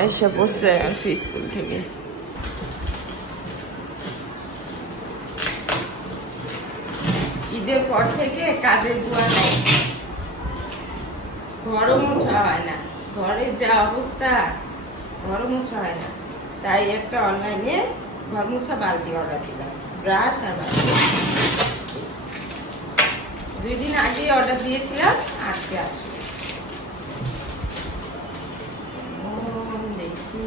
আইসা বসছে আর স্কুল থেকে। ঈদের পর থেকে কাজের বুয়া নাই, ঘরও মোছা হয় না, ঘরের যা অবস্থা ঘরও মোছা হয় না। তাই একটা অনলাইনে ঘর মোছা বালতি অর্ডার দিলাম, ব্রাশ আর বালতি। 2 দিন আগে অর্ডার দিয়েছিলাম, আজকে আসবে। দেখি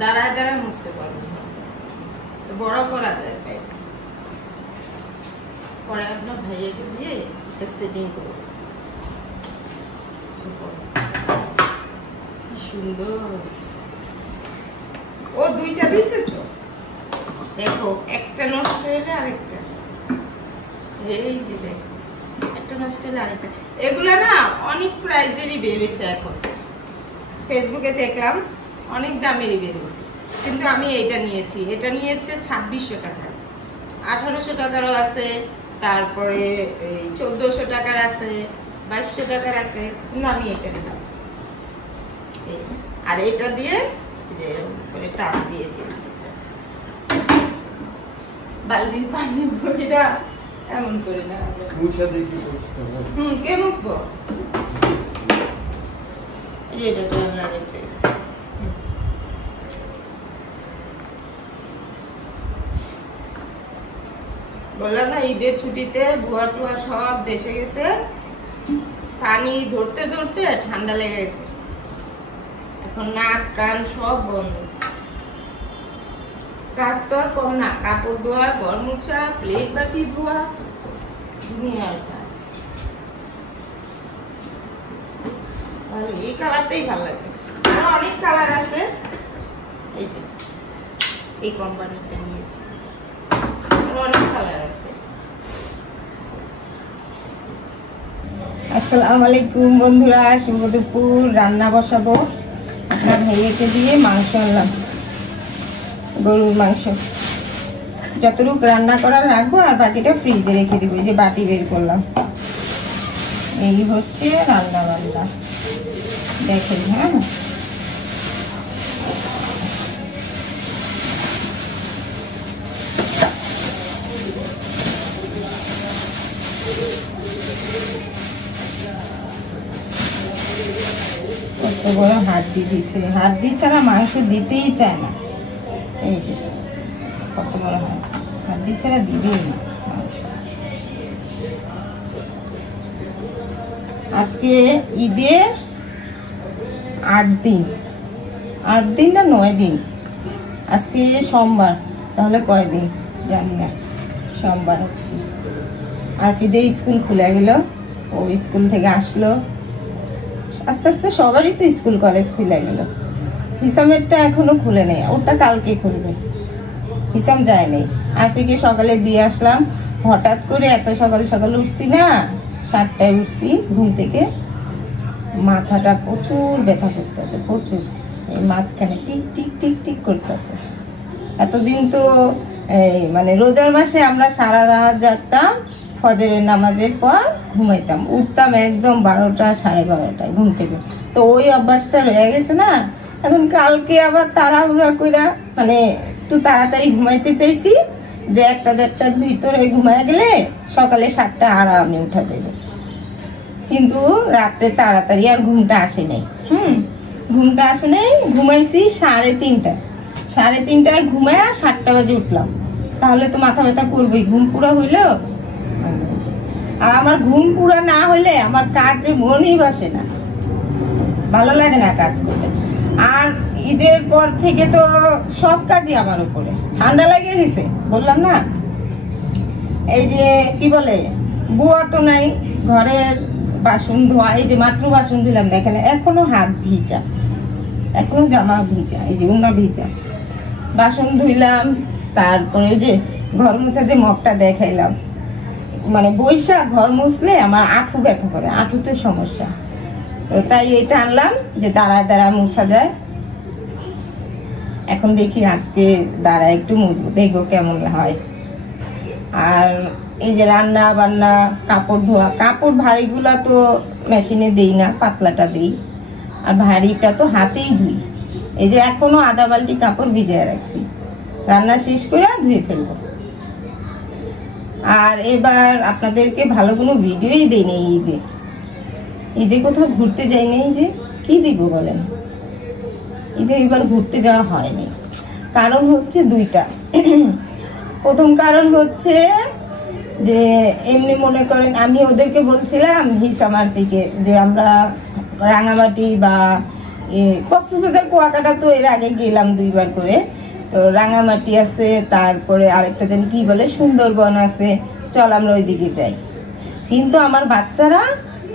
দাঁড়ায় দাঁড়ায় মুছতে পারবো, বড় করা যায়। পরে আপনার ভাইয়াকে দিয়ে সেটিং করবো। কি সুন্দর, ও 2টা দিচ্ছে তো। দেখো একটা নষ্ট হইলে আরেকটা, এই যে দেখো একটা নষ্ট হলে আরেকটা। এগুলা না অনেক প্রাইজেরই বেরিয়েছে এখন, ফেসবুকে দেখলাম অনেক দামেরই বেরিয়েছে, কিন্তু আমি এইটা নিয়েছি। এটা নিয়েছে 2600 টাকা, 1800 টাকারও আছে, তারপরে 1400 টাকার আছে, 2200 টাকার আছে, কিন্তু আমি এটা নিলাম। আর এটা দিয়ে যে করে টান দিয়ে দিলাম বালতির পানি ভরিটা, এমন করে না মুছা দেখি। কে মুখবো? এটা তো লাগে। বললাম না ঈদের ছুটিতে বুয়া টুয়া সব দেশে গেছে, পানি ধরতে ধরতে ঠান্ডা লেগে গেছে, এখন নাক কান সব বন্ধ। কাজ তো আর কম না, কাপড় ধোয়া, ঘর মোছা, প্লেট বাটি ধোয়া, দুনিয়ার কাজ। আর এই কালারটাই ভালো লাগছে, আর অনেক কালার আছে। এই যে এই কোম্পানিটা নিয়েছি, অনেক কালার আছে। আসসালামু আলাইকুম বন্ধুরা, শুভ দুপুর। রান্না বসাবো, আপনার ভাইয়াকে দিয়ে মাংস আনলাম, গরুর মাংস। যতটুকু রান্না করার রাখবো, আর বাকিটা ফ্রিজে রেখে দিব। যে বাটি বের করলাম, এই হচ্ছে রান্না বান্না। দেখেন, হ্যাঁ কত বড় হাড্ডি দিছে, হাড্ডি ছাড়া মাংস দিতেই চায় না। এই যে কত বড় হাড্ডি ছাড়া দিবেই না। আজকে ঈদের 8 দিন, 8 দিন না 9 দিন। আজকে সোমবার, তাহলে কয় দিন জানি না। সোমবার আজকে। আর ঈদের স্কুল খুলে গেল, ও স্কুল থেকে আসলো। আস্তে আস্তে সবারই তো স্কুল কলেজ খুলে গেল। হিসামেরটা এখনো খুলে নেই, ওটা কালকে খুলবে। হিসাম যায় নেই। আরফিকে সকালে দিয়ে আসলাম, হঠাৎ করে এত সকাল সকাল উঠছি না, 7টায় উঠছি ঘুম থেকে। মাথাটা প্রচুর ব্যথা করতেছে, প্রচুর। এই মাঝখানে টিক টিক টিক টিক করতেছে। এতদিন তো মানে রোজার মাসে আমরা সারা রাত জাগতাম, ফজরের নামাজের পর ঘুমাইতাম, উঠতাম একদম 12টা 12:30 ঘুম থেকে। তো ওই অভ্যাসটা রয়ে গেছে না। এখন কালকে আবার তাড়াহুড়া কইরা, মানে একটু তাড়াতাড়ি ঘুমাইতে চাইছি, যে 1টা-1:30টার ভিতরে ঘুমায় গেলে সকালে 7টা আরামে উঠা যাবে। কিন্তু রাত্রে তাড়াতাড়ি আর ঘুমটা আসে নাই। ঘুমটা আসে নাই, ঘুমাইছি 3:30। 3:30টায় ঘুমায় 7টা বাজে উঠলাম। তাহলে তো মাথা ব্যথা করবেই, ঘুম পুরা হইলো। আর আমার ঘুম পুরা না হইলে আমার কাজে মনই বসে না, ভালো লাগে না কাজ করতে। আর ঈদের পর থেকে তো সব কাজই আমার উপরে, ঠান্ডা লাগিয়ে গেছে বললাম না। এই যে কি বলে, বুয়া তো নাই, ঘরের বাসন ধোয়া, এই যে মাত্র বাসন ধুলাম, দেখেন এখনো হাত ভিজা, এখনো জামা ভিজা, এই যে উন্না ভিজা। বাসন ধুইলাম, তারপরে যে ঘর মুছা যে মগটা দেখাইলাম, মানে বৈশাখ ঘর মুছলে আমার আঁঠু ব্যথা করে, আঁঠুতে সমস্যা, তো তাই এইটা আনলাম যে দাঁড়ায় দাঁড়ায় মুছা যায়। এখন দেখি আজকে দাঁড়ায় একটু মুছবো, দেখবো কেমন হয়। আর এই যে রান্না বান্না, কাপড় ধোয়া, কাপড় ভারীগুলা তো মেশিনে দেই না, পাতলাটা দিই, আর ভারীটা তো হাতেই ধুই। এই যে এখনো আধা বালতি কাপড় ভিজিয়ে রাখছি, রান্না শেষ করে ধুয়ে ফেলবো। আর এবার আপনাদেরকে ভালো কোনো ভিডিওই দেয়নি ঈদে, ঈদে কোথাও ঘুরতে যাইনি। যে কি দিব বলেন, ঈদে এবার ঘুরতে যাওয়া হয়নি। কারণ হচ্ছে দুইটা। প্রথম কারণ হচ্ছে যে এমনি মনে করেন আমি ওদেরকে বলছিলাম হিসামারফিকে যে আমরা রাঙামাটি বা কক্সবাজার কুয়াকাটা তো এর আগে গেলাম 2 বার করে, তো রাঙামাটি আছে, তারপরে আরেকটা জানি কি বলে সুন্দরবন আছে, চল আমরা ওইদিকে যাই। কিন্তু আমার বাচ্চারা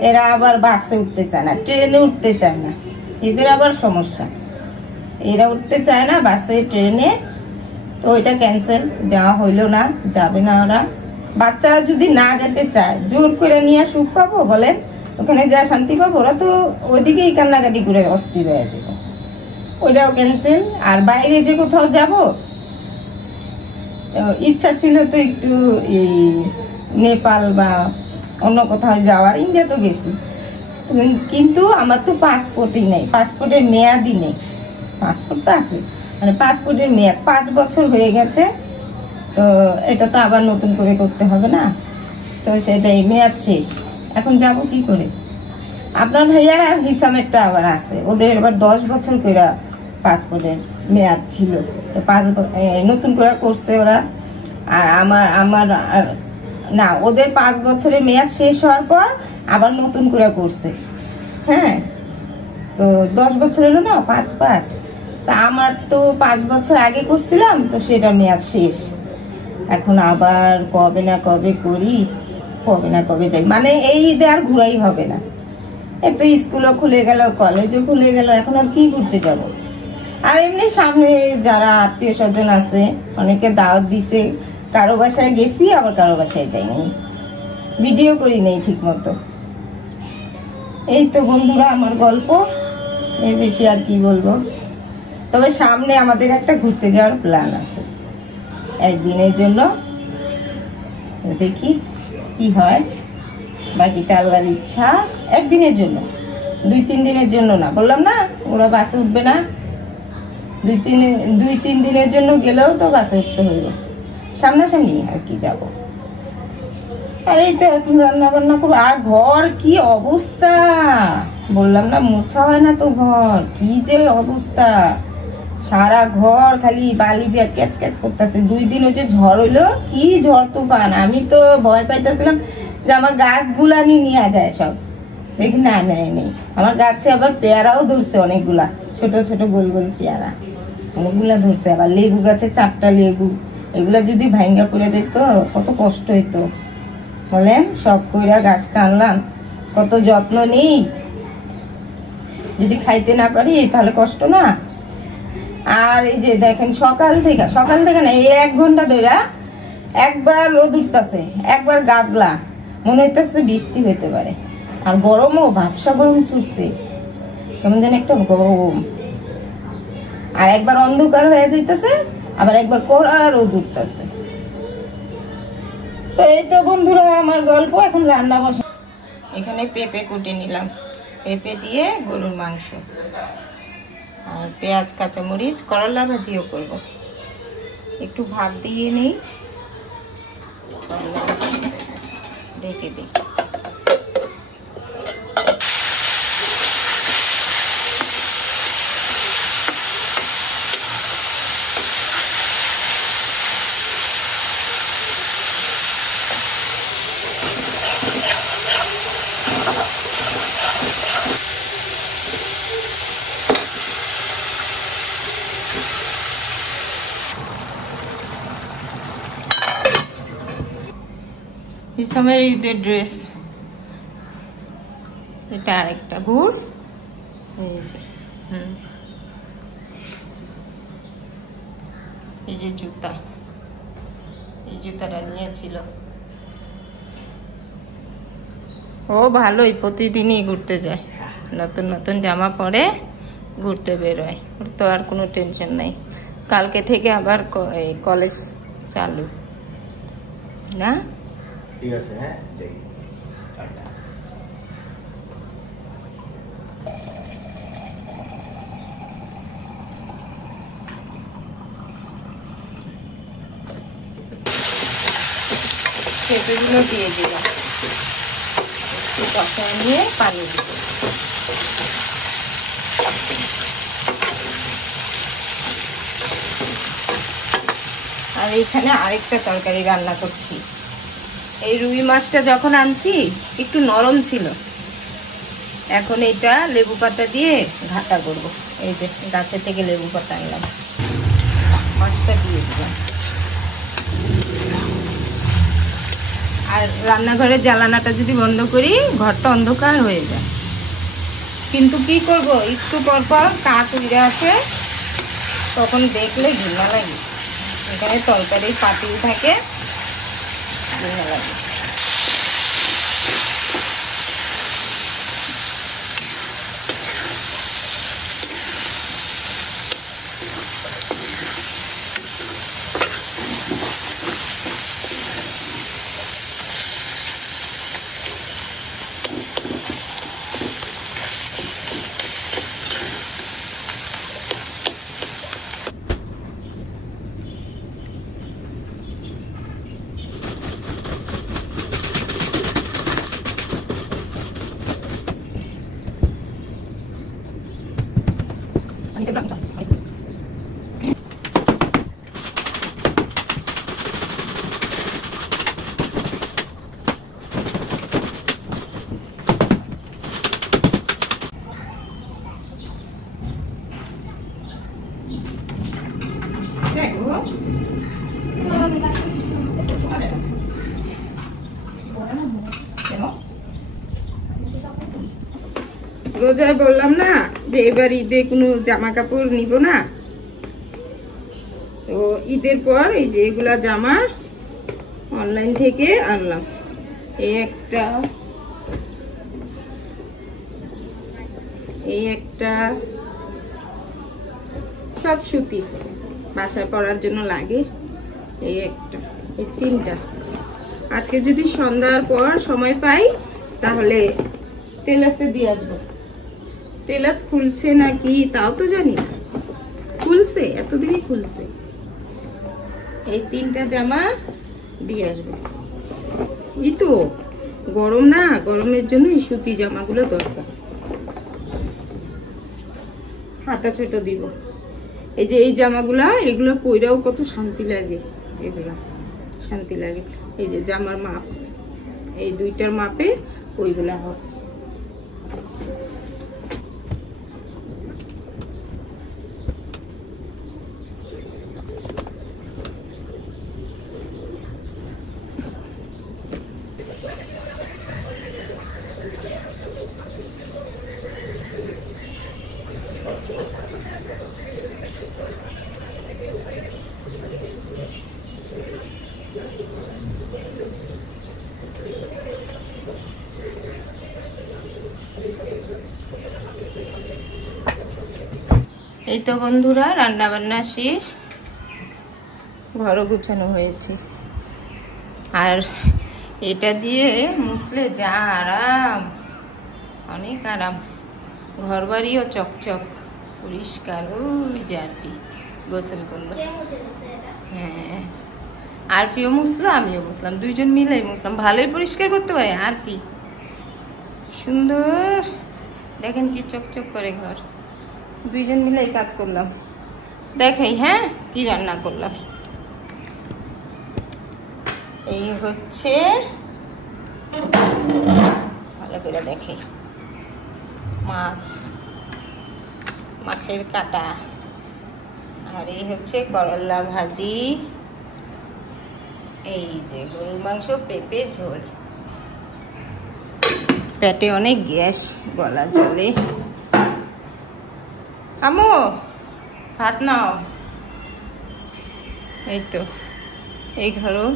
এরা আবার বাসে উঠতে চায় না, ট্রেনে উঠতে চায় না, এদের আবার সমস্যা, এরা উঠতে চায় না বাসে ট্রেনে, তো ওইটা ক্যান্সেল, যাওয়া হইলো না, যাবে না ওরা। বাচ্চারা যদি না যেতে চায়, জোর করে নিয়ে সুখ পাবো বলেন, ওখানে যা শান্তি পাবো? ওরা তো ওইদিকেই কান্নাকাটি করে অস্থির হয়ে যাবে, ওইটাও ক্যান্সেল। আর বাইরে যে কোথাও যাব, ইচ্ছা ছিল তো একটু এই নেপাল বা অন্য কোথাও যাওয়ার, ইন্ডিয়া তো গেছি, কিন্তু আমার তো পাসপোর্টই নেই, পাসপোর্টের মেয়াদই নেই। পাসপোর্ট তো আছে, মানে পাসপোর্টের মেয়াদ 5 বছর হয়ে গেছে, তো এটা তো আবার নতুন করে করতে হবে না, তো সেটাই মেয়াদ শেষ। এখন যাব কি করে? আপনার ভাইয়ার আর হিসামেরটা আবার আছে, ওদের এবার 10 বছর করে পাসপোর্টের মেয়াদ ছিল, তো 5 নতুন করে করছে ওরা। আর আমার না, ওদের 5 বছরের মেয়াদ শেষ হওয়ার পর আবার নতুন করে করছে। হ্যাঁ, তো 10 বছর হলো না, 5 তা আমার তো 5 বছর আগে করছিলাম, তো সেটা মেয়াদ শেষ। এখন আবার কবে না কবে করি, কবে না কবে যাই, মানে এই ঈদে আর ঘুরাই হবে না। এত স্কুলও খুলে গেল, কলেজও খুলে গেল, এখন আর কি ঘুরতে যাব? আর এমনি সামনে যারা আত্মীয় স্বজন আছে, অনেকে দাওয়াত দিছে, কারো বাসায় গেছি, আবার কারো বাসায় যাইনি, ভিডিও করি নেই ঠিক মতো। এই তো বন্ধুরা আমার গল্প, এর বেশি আর কি বলবো। তবে সামনে আমাদের একটা ঘুরতে যাওয়ার প্ল্যান আছে, একদিনের জন্য, দেখি কি হয়, বাকিটা আল্লাহর ইচ্ছা। একদিনের জন্য, 2-3 দিনের জন্য না, বললাম না ওরা বাসে উঠবে না, 2-3 দিনের জন্য গেলেও তো বাসে উঠতে হইব, সামনাসামনি আর কি যাব। আর এই তো এখন রান্না বান্না করবো। আর ঘর কি অবস্থা, বললাম না মোছা হয় না তো, ঘর কি যে অবস্থা, সারা ঘর খালি বালি দিয়ে ক্যাচ ক্যাচ করতেছে। 2 দিন ওই যে ঝড় হইলো, কি ঝড় তুফান, আমি তো ভয় পাইতেছিলাম যে আমার গাছগুলা নিয়ে যায় সব, দেখি না নেই। আমার গাছে আবার পেয়ারাও ধরছে অনেকগুলা, ছোট ছোট গোল গোল পেয়ারা অনেকগুলা ধরছে। আবার লেবু গাছে 4টা লেবু, এগুলা যদি ভাঙ্গা পড়ে যেত কত কষ্ট হইতো বলেন। শখ কইরা গাছটা আনলাম, কত যত্ন নেই, যদি খাইতে না পারি তাহলে কষ্ট না। আর এই যে দেখেন সকাল থেকে না, এই 1 ঘন্টা ধরে একবার রোদ উঠতেছে, একবার গাবলা, মনে হইতেছে বৃষ্টি হইতে পারে। আর গরমও ভাবসা গরম ছুটছে, কেমন যেন একটা গরম। আর একবার অন্ধকার হয়ে যাইতেছে, আবার একবার কড়া রোদ উঠতেছে। তো এই তো বন্ধুরা আমার গল্প। এখন রান্না বসা, এখানে পেঁপে কুটে নিলাম, পেঁপে দিয়ে গরুর মাংস, আর পেঁয়াজ কাঁচামরিচ, করলা ভাজিও করব। একটু ভাত দিয়ে নেই, ঢেকে দিই। হিসামের ঈদের ড্রেস। এটা আরেকটা ঘুর। এই যে জুতা, এই জুতাটা নিয়েছিল ও। ভালোই, প্রতিদিনই ঘুরতে যায়, নতুন নতুন জামা পরে ঘুরতে বেরোয়। ওর তো আর কোনো টেনশন নাই। কালকে থেকে আবার কলেজ চালু না? ঠিক আছে, হ্যাঁ যাই। পেঁপেগুলো দিয়ে দিলাম, একটু কষায় নিয়ে পানি দিব। আর এইখানে আরেকটা তরকারি রান্না করছি। এই রুই মাছটা যখন আনছি একটু নরম ছিল, এখন এটা লেবু পাতা দিয়ে ঘাটা করব। এই যে গাছের থেকে লেবু পাতা আনলাম, মাছটা দিয়ে দিলাম। আর রান্নাঘরের জ্বালানাটা যদি বন্ধ করি ঘরটা অন্ধকার হয়ে যায়, কিন্তু কি করব, একটু পর পর কাক উড়ে আসে, তখন দেখলে ঘৃণা লাগে। এখানে তরকারির পাতিল থাকে, ঘৃণা লাগে। রোজায় বললাম না যে এবার ঈদে কোনো জামা কাপড় নিব না, তো ঈদের পর এই যে এগুলা জামা অনলাইন থেকে আনলাম। এই একটা সব সুতি, বাসায় পরার জন্য লাগে। এই একটা, এই তিনটা। আজকে যদি সন্ধ্যার পর সময় পাই তাহলে টেলার্সে দিয়ে আসবো। টেলার্স খুলছে নাকি তাও তো জানি না, খুলছে, এতদিনই খুলছে। এই তিনটা জামা দিয়ে আসবো। এই তো গরম না, গরমের জন্য এই সুতি জামাগুলো দরকার। হাতা ছোট দিব। এই যে এই জামাগুলা, এগুলো পইরাও কত শান্তি লাগে, এগুলা শান্তি লাগে। এই যে জামার মাপ, এই দুইটার মাপে ওইগুলা হয়। এই তো বন্ধুরা, রান্না বান্না শেষ, ঘরও গুছানো হয়েছে। আর এটা দিয়ে মুছলে যা আরাম, অনেক আরাম। ঘর বাড়িও চকচক পরিষ্কার। ওই যে আরফি গোসল করলো, হ্যাঁ আরফিও মুছলো, আমিও মুছলাম, দুইজন মিলে মুছলাম। ভালোই পরিষ্কার করতে পারে আরফি, সুন্দর। দেখেন কি চকচক করে ঘর, দুইজন মিলে এই কাজ করলাম। দেখাই হ্যাঁ কি রান্না করলাম। এই হচ্ছে, ভালো করে দেখে, মাছ, মাছের কাটা। আর এই হচ্ছে করলা ভাজি, এই যে গরুর মাংস পেঁপে ঝোল। পেটে অনেক গ্যাস, গলা জলে। আমো ভাত নাও। এই তো এই ঘরও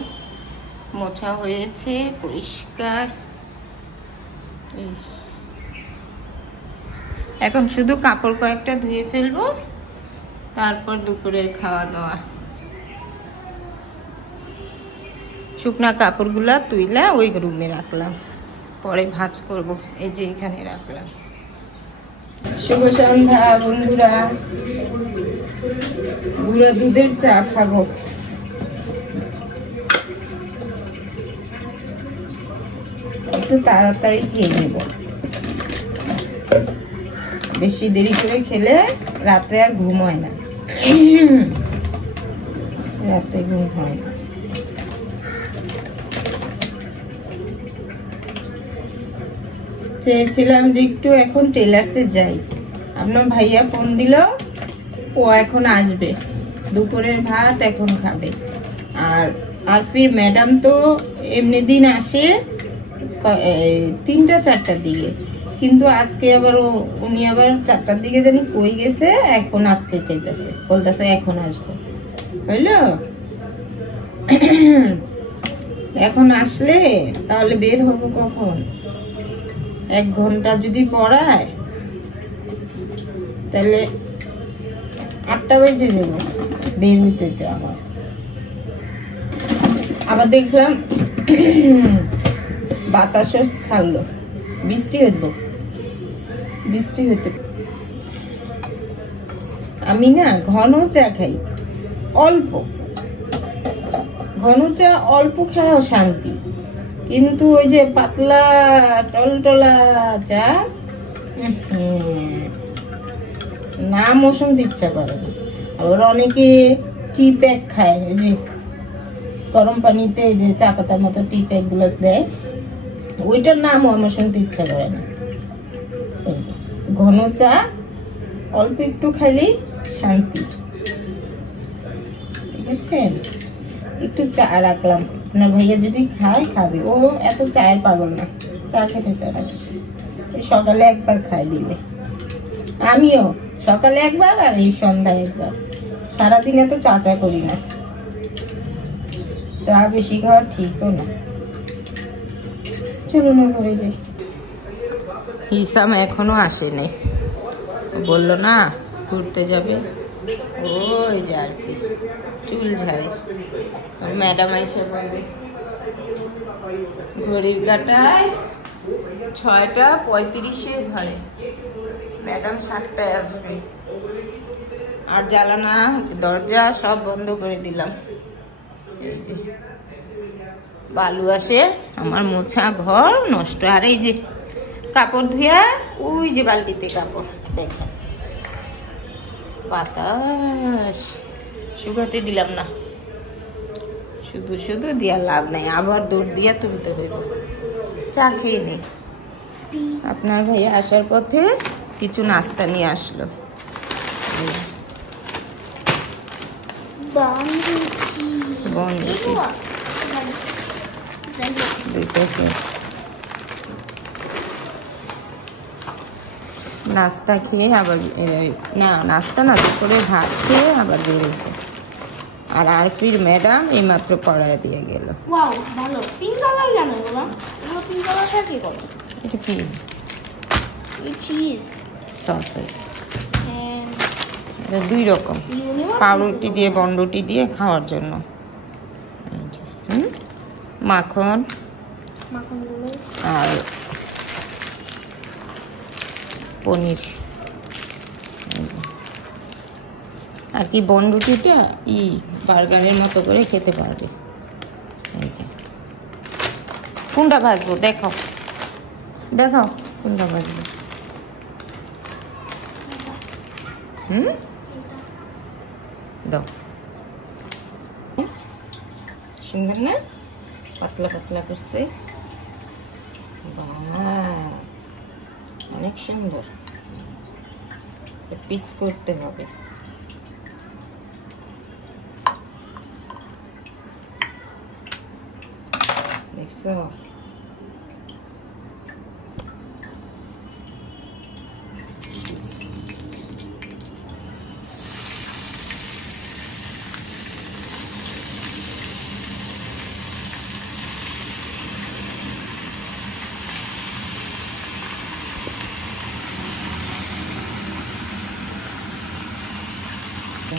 মোছা হয়েছে, পরিষ্কার। এখন শুধু কাপড় কয়েকটা ধুয়ে ফেলবো, তারপর দুপুরের খাওয়া দাওয়া। শুকনা কাপড়গুলা তুইলা ওই রুমে রাখলাম, পরে ভাঁজ করব। এই যে এখানে রাখলাম। শুভ সন্ধ্যা বন্ধুরা, গুঁড়া দুধের চা খাবো। একটু তাড়াতাড়ি খেয়ে নেব, বেশি দেরি করে খেলে রাতে আর ঘুম হয় না, রাতে ঘুম হয় না। চেয়েছিলাম যে একটু এখন টেলার্সে যাই, আপনার ভাইয়া ফোন দিল, ও এখন আসবে, দুপুরের ভাত এখন খাবে। আর ফির ম্যাডাম তো এমনি দিন আসে 3টা 4টার দিকে, কিন্তু আজকে আবার উনি আবার 4টার দিকে জানি কই গেছে, এখন আসতে চাইতেছে, বলতেছে এখন আসবো। হইলো এখন আসলে তাহলে বের হবো কখন? 1 ঘন্টা যদি পড়ায় তাহলে 8টা বেজে যাবে বের হইতে আমার। আবার দেখলাম বাতাসও ছাড়লো, বৃষ্টি হইব, বৃষ্টি হইতে। আমি না ঘন চা খাই, অল্প ঘন চা অল্প খাওয়া শান্তি, কিন্তু ওই যে পাতলা টলটলা চা না, মৌসুম ইচ্ছা করে না। আবার অনেকে টি প্যাক খায়, ওই যে গরম পানিতে যে চা পাতার মতো টি প্যাক গুলো দেয়, ওইটার নাম আমার শুনতে ইচ্ছা করে না। এই যে ঘন চা অল্প একটু খালি শান্তি, ঠিক আছে? একটু চা রাখলাম, আপনার ভাইয়া যদি খায় খাবে, ও এত চায়ের পাগল না, চা খেতে চায় না। সকালে একবার খাই দিলে, আমিও সকালে একবার আর এই সন্ধ্যায় একবার, সারাদিন এত চা চা করি না, চা বেশি খাওয়া ঠিকও না। চলুন ঘরে যাই। হিসাম এখনো আসে নাই, বললো না ঘুরতে যাবে, ওই যে আর কি চুল ঝাড়ে। ম্যাডাম এসে বলবে ঘড়ির কাঁটায় 6টা 35-এ ধরে, ম্যাডাম 7টায় আসবে। আর জ্বালানা দরজা সব বন্ধ করে দিলাম। এই যে বালু আসে, আমার মোছা ঘর নষ্ট। আর এই যে কাপড় ধুয়া ওই যে বালতিতে কাপড়, দেখেন বাতাস, শুকাতে দিলাম না। শুধু শুধু দিয়া লাভ নাই, আবার দৌড় দিয়া তুলতে হইব। চা খেয়ে নেই। আপনার ভাইয়া আসার পথে কিছু নাস্তা নিয়ে আসলো, নাস্তা খেয়ে আবার না, নাস্তা না, দুপুরে ভাত খেয়ে আবার বেরোছে। আর আরফির ম্যাডাম এইমাত্র পড়ায় দিয়ে গেল। এটা কি? সসেস। এটা 2 রকম, পাউরুটি দিয়ে বনরুটি দিয়ে খাওয়ার জন্য। মাখন আর পনির। আর কি বনরুটিটা বার্গারের মতো করে খেতে পারবে। এই যে কোনটা ভাজবো দেখাও, দেখাও কোনটা ভাজবো। দাও, সুন্দর না? পাতলা পাতলা করছে, অনেক সুন্দর। পিস করতে হবে। দেখছো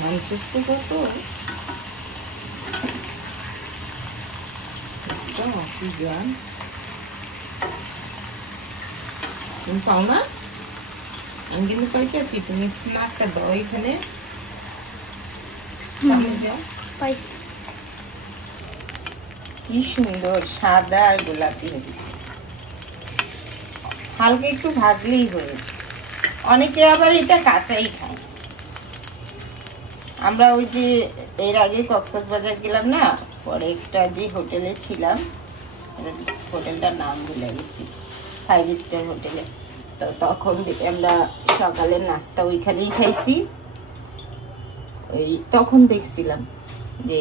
মাংসটা কত কি জান তুমি পাও না আমি কিন্তু পাইতেছি তুমি নাকটা দাও এখানে সামনে যাও পাইছি কি সুন্দর সাদা আর গোলাপি হয়েছে হালকা একটু ভাজলেই হয়ে অনেকে আবার এটা কাঁচাই খায় আমরা ওই যে এর আগে কক্সবাজার গেলাম না পরে একটা যে হোটেলে ছিলাম হোটেলটার নাম ভুলে গেছি 5 স্টার হোটেলে তো তখন আমরা সকালের নাস্তা ওইখানেই খাইছি ওই তখন দেখছিলাম যে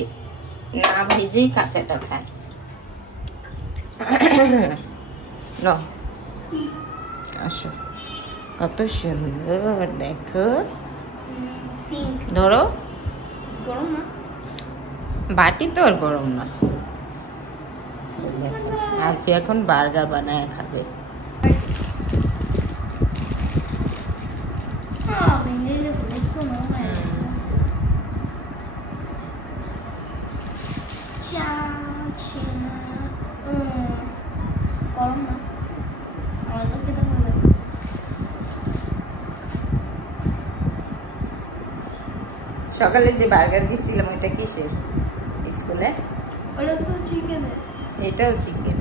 না ভেজেই কাঁচাটা খায় না আসো কত সুন্দর দেখো পিঙ্ক ধরো গরম না বাটি তো আর গরম না আর কি এখন বার্গার বানায় খাবে ভেঙে গেছে দেখছো না গরম না আমার তো খেতে ভালো লাগছে সকালে যে বার্গার দিছিলাম ওটা কিসের স্কুলে ওটা তো চিকেন এটাও চিকেন